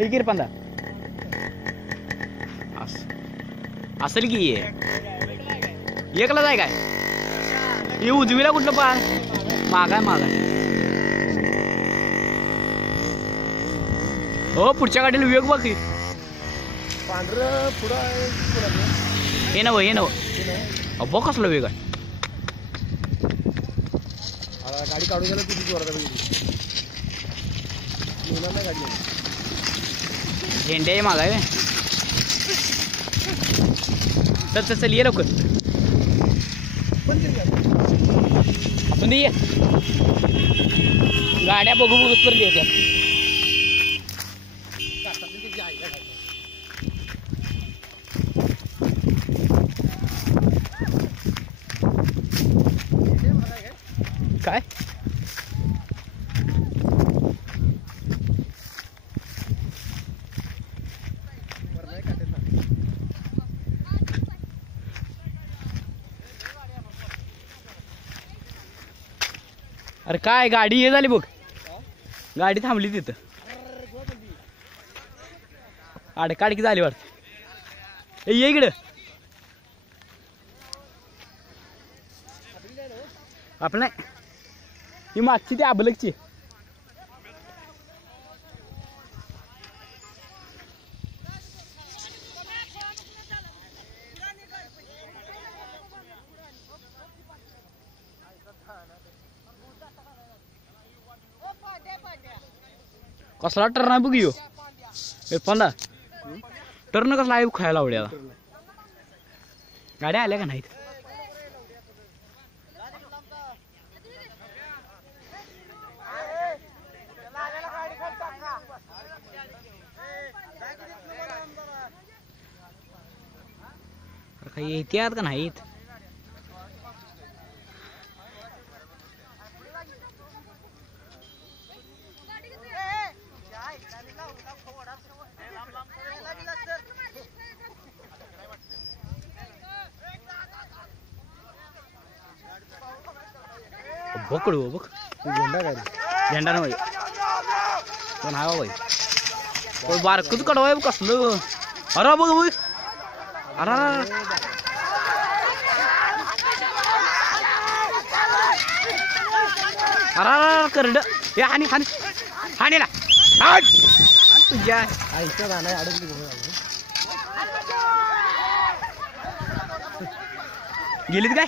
पंदा अस असेल की ये? एकलाच आहे काय? हे उजवीला कुठलं पा मागाय मागाय. हो पुढच्या गाडीला वेग बघ की. पांढरं पुढं हे नव हे नव. अब्बा कसलं वेग आहे. गाडी काढून गेला किती जोरात बघितली येणार नाही गाडी झेंडे चल चल चल ये लवकर. आपण ये. गाड्या बघू बघूच पर द्यायच्या काय? अरे काय गाडी हे झाली बघ. गाडी थांबली तिथं. अडकाडकी झाली वाटत. ए ये इकडं. आपण नाही. ही मागची ती अबलकची कसला टर्न आहे बघ यो. ए पंदा टर्न कसला आहे खायला आवड्या गाड्या आल्या का नाहीत? अरे काही येत्यात का नाहीत? बोकडू बघ झेंडा गाडी झेंडा ना बाई पण हा बाई बारकच कडवाय कसलं. अरे बघ बघ अरे अरे, करड. हे हानी हानी. ना. हाट! तुझ्या. आईच्या अडकली. गेलीत काय?